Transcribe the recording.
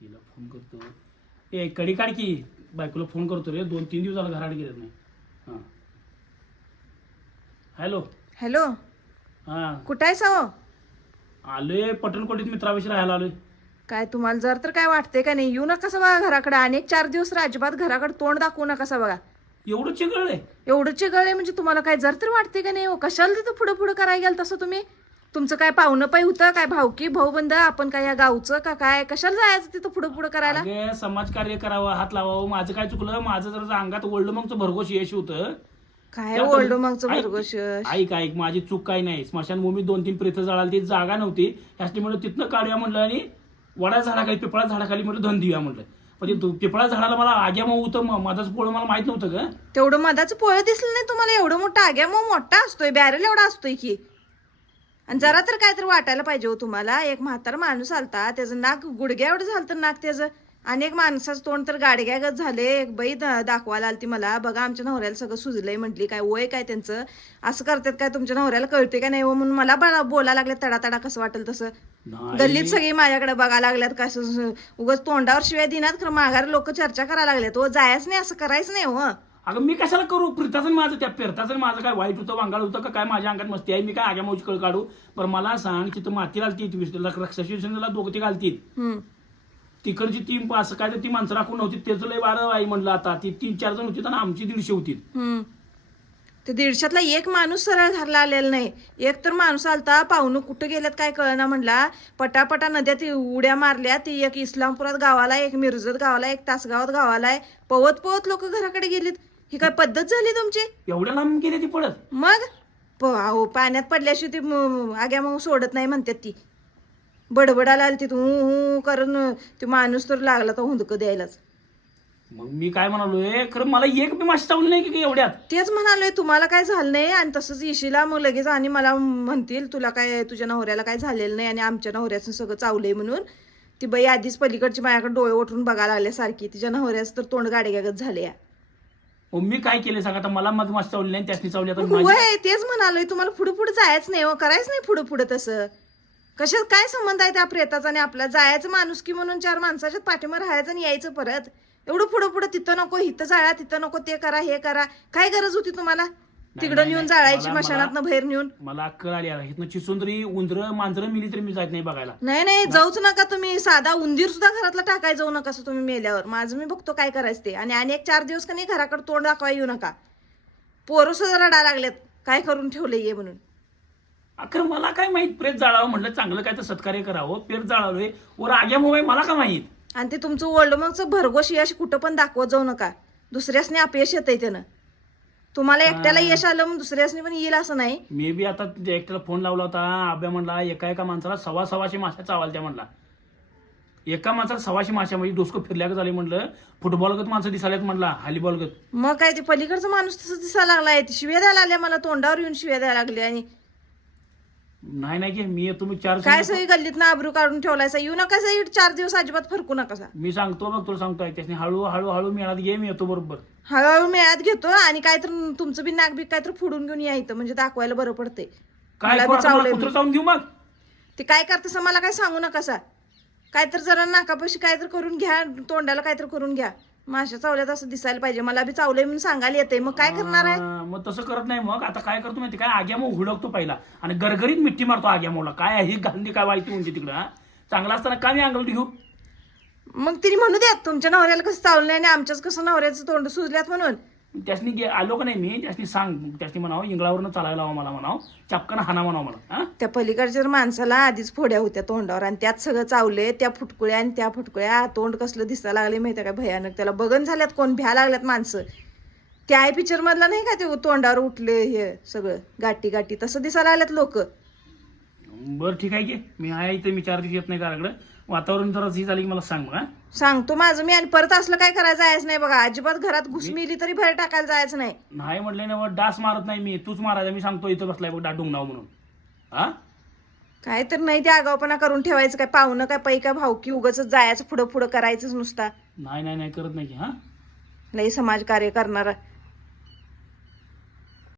हिला फोन करतो. ए कडी काढ की. बायकोला फोन करतो रे. दोन तीन दिवस झाला घरात गेलेत नाही. हां. हॅलो. हॅलो. हां. कुठं आहे हो आलोय पटणकोटीत मित्राविषयी राहायला आलोय. काय तुम्हाला जर तर काय वाटते का नाही? येऊ नका बघा घराकडे. अनेक चार दिवस अजिबात घराकडे तोंड दाखवू नका बघा एवढं आहे एवढं चिगळ म्हणजे तुम्हाला काय जर तर वाटते का नाही? हो कशाला तिथं पुढं पुढं करायला गेल तसं तुम्ही? तुमचं काय पाहुणं पाय होतं? काय भावकी भाऊबंद? आपण काय या गावचं का काय? कशाला जायचं तिथं पुढं पुढं करायला? अगे समाजकार्य करावं हात लावावं. माझं काय चुकलं? माझं जर अंगात ओढलं मग भरघोस यश होतं. काय त्या ओरडू मागचं ऐक- ऐक ऐक माझी चूक काही नाही. स्मशानभूमीत दोन तीन प्रेत जळाली ती जागा नव्हती. त्यासाठी म्हणलं तिथनं काढूया म्हणलं आणि वडा झाडाखाली पिपळा झाडाखाली म्हणलं धन देऊया म्हणलं. पण ते दु- पिपळा झाडाला मला आग्या मग होतं म- मधाचं पोळ मला माहीत नव्हतं का तेवढं मधाचं पोळं दिसलं नाही तुम्हाला? एवढं मोठं आग्या मग मोठा असतोय बॅरेल एवढा असतोय की. आणि जरा तर काय तर वाटायला पाहिजे हो तुम्हाला. एक म्हातारा माणूस आलता त्याचं नाक गुडघ्या एवढं झालं तर नाक त्याचं. अनेक माणसाचं तोंड तर गाडग्यागत झाले. एक बाई दाखवायला आलती मला बघा आमच्या नवऱ्याला सगळं सुजलंय म्हटली. काय वय काय त्यांचं? असं करतात काय तुमच्या नवऱ्याला कळते का नाही हो? म्हणून मला बोलायला लागले तडा तडा कसं वाटेल तसं. गल्लीत सगळी माझ्याकडे बघायला लागल्यात कसं उगाच तोंडावर शिवाय दिनात खरं माघार लोक चर्चा करायला लागल्यात हो. जायच नाही असं करायचं नाही हो. अगं मी कशाला करू? प्रीताचं माझं त्या पेरताचं आणि माझं काय? वाईट होतं वांगाळ होतं का? काय माझ्या अंगात मस्ती आहे? मी काय आग्या माऊची कळ काढू? पण मला सांग तिथं माती घालती रक्षाशिक्षणाला दोघं ते घालतील हम्म. तिकडची टीम असं काय तर ती माणसं राखून नव्हती त्याचं लय बारं आई म्हणलं आता. ती तीन चार जण होती आणि आमची दीडशे होती. ते दीडशातला एक माणूस सरळ घरला आलेला नाही. एक तर माणूस आलता पाहुणं कुठं गेल्यात काय कळना म्हणला. पटापटा नद्या ती उड्या मारल्या. ती एक इस्लामपुरात गावाला एक मिरजत गावाला एक तासगावात गावाला आहे. पवत पवत लोक घराकडे गेलीत. ही काय पद्धत झाली तुमची? एवढ्या लांब गेली ती पडत मग? प- अहो पाण्यात पडल्याशिवाय ती म- आग्या मग सोडत नाही म्हणतात ती. बडबडाला आली ती हू करून ते माणूस तर लागला तर हुंदकं द्यायलाच. मग मी काय म्हणालोय खरं मला एक बी माशी चावली नाही की एवढ्यात? तेच म्हणालोय तुम्हाला काय झालं नाही आणि तसंच येशीला मग लगेच आणि मला म्हणतील तुला काय तुझ्या नवऱ्याला काय झालेलं नाही आणि आमच्या नवऱ्याचं सगळं चावलंय म्हणून. ती बाई आधीच पलीकडची माझ्याकडे डोळे ओठून बघायला लागल्या सारखी तिच्या नवऱ्याचं तर तोंड गाडग्यागत झाले या मग मी काय केलं सांगा? आता मला मध माशी चावली नाही त्यासनी चावली आता माझी होय तेच म्हणालोय तुम्हाला पुढे पुढे जायचं नाही हो करायचं नाही पुढे पुढे तसं. कशात काय संबंध आहे त्या प्रेताचा आणि आपला? जायचं माणूस की म्हणून चार माणसाच्या पाठीवर राहायचं आणि यायचं परत? एवढं पुढं पुढं तिथं नको इथं जाळा तिथं नको ते करा हे करा. काय गरज होती तुम्हाला? तिकडं नेऊन. जाळायची मशानातनं बाहेर नेऊन. मला अक्कल आली आता. इथनं चिसून उंदरं मांजरं मिली तरी मी जात नाही बघायला. नाही नाही जाऊच नका तुम्ही. साधा उंदीर सुद्धा घरातला टाकाय जाऊ नका असं तुम्ही मेल्यावर. माझं मी बघतो काय करायचं ते. आणि आणि एक चार दिवस का नाही घराकडे तोंड दाखवाय येऊ नका. पोरं सुद्धा रडा लागलेत. काय करून ठेवले ये म्हणून? अखर मला काय माहीत? प्रेत जाळावं म्हणलं चांगलं काय तर सत्कार्य करावं. पेर जाळावं वर आग्या मोबाईल मला काय माहीत? आणि ते तुमचं ओल्ड मगचं भरघोस यश कुठं पण दाखवत जाऊ नका. दुसऱ्यासनी अपयश येतंय त्यानं. तुम्हाला एकट्याला यश आलं मग दुसऱ्यासनी पण येईल असं नाही. मे बी आता त्या एकट्याला फोन लावला होता. आब्या म्हणला एका एका माणसाला सव्वा सव्वाशे माशा चावाल म्हणला. एका माणसाला सव्वाशे माशा म्हणजे डोसकं फिरल्या झाले म्हणलं. फुटबॉलगत माणसं दिसाल्यात म्हणला हॉलीबॉलगत. मग काय ते पलीकडचा माणूस तसं दिसायला लागलाय. शिव्या द्यायला लागल्या मला तोंडावर येऊन शिव्या द्यायला लागले आणि नाही नाही की मी मी चार काय सगळी गल्लीत ना आबरू काढून ठेवलायचा येऊ नका सही चार दिवस अजिबात फरकू नका सा. मी सांगतो बघ तुला सांगतोय त्याने हळू हळू हळू मिळात घे मी येतो बरोबर. हळूहळू मेळ्यात घेतो आणि काय तर तुमचं बी नाक बी काय तर फोडून घेऊन या इथं म्हणजे दाखवायला बरं पडतंय. काय मला बी चावलंय कुत्रं घेऊ मग? ते काय करतस मला काय सांगू नका सा. काय तर जरा नाकापाशी काय तर करून घ्या तोंडाला काय तर करून घ्या. माशा चावल्यात असं दिसायला पाहिजे. मला बी चावलंय म्हणून सांगायला येते मग काय करणार आहे? हा, मग तसं करत नाही मग. आता काय करतो माहिती काय आग्या मग हुडकतो पहिला. आणि गरगरीत मिठी मारतो आग्या मोला काय आहे? ही गांधी काय वाईट म्हणजे तिकडं हा? चांगला असताना का मी अंगलट घेऊ मग तिने म्हणू द्यात तुमच्या नवऱ्याला कसं चावलं नाही आणि आमच्याच कसं नवऱ्याचं तोंड सुजल्यात म्हणून. त्यासनी गे- आलो का नाही मी? त्यासनी सांग. त्यासनी म्हणावं इंगळावरनं चालायला लावा मला म्हणावं. चपकन हाना म्हणावं मला हा? त्या पलीकडच्या माणसाला आधीच फोड्या होत्या तोंडावर आणि त्यात सगळं चावले त्या फुटकुळ्या आणि त्या फुटकुळ्या तोंड कसलं दिसायला लागले माहिती काय भयानक? त्याला बघन झाल्यात कोण? भ्या लागल्यात माणसं. त्या पिक्चर मधला नाही का ते तोंडावर उठले हे सगळं? गाठी गाठी. तसं दिसायला लागल्यात लोक. बरं ठीक आहे की. मी आहे इथे मी चार दिवस येत नाही घराकडं वातावरण जरा ही झाली की मला सांग मग हा. सांगतो माझं. मी आणि परत असलं काय करायचं जायचं नाही बघा. अजिबात घरात घुसमिली तरी बाहेर टाकायला जायचं नाही. नाही म्हटलं ना डास मारत नाही मी. तूच मारायचा. मी सांगतो इथं बसलाय बघ डास डोंगणाव म्हणून. हा? काय तर नाही ते आगावपणा करून ठेवायचं. काय पाहुणं काय पै काय भावकी उगाच जायचं पुढं पुढं करायचंच नुसता. नाही नाही नाही करत नाही की हा? लई समाजकार्य करणारा.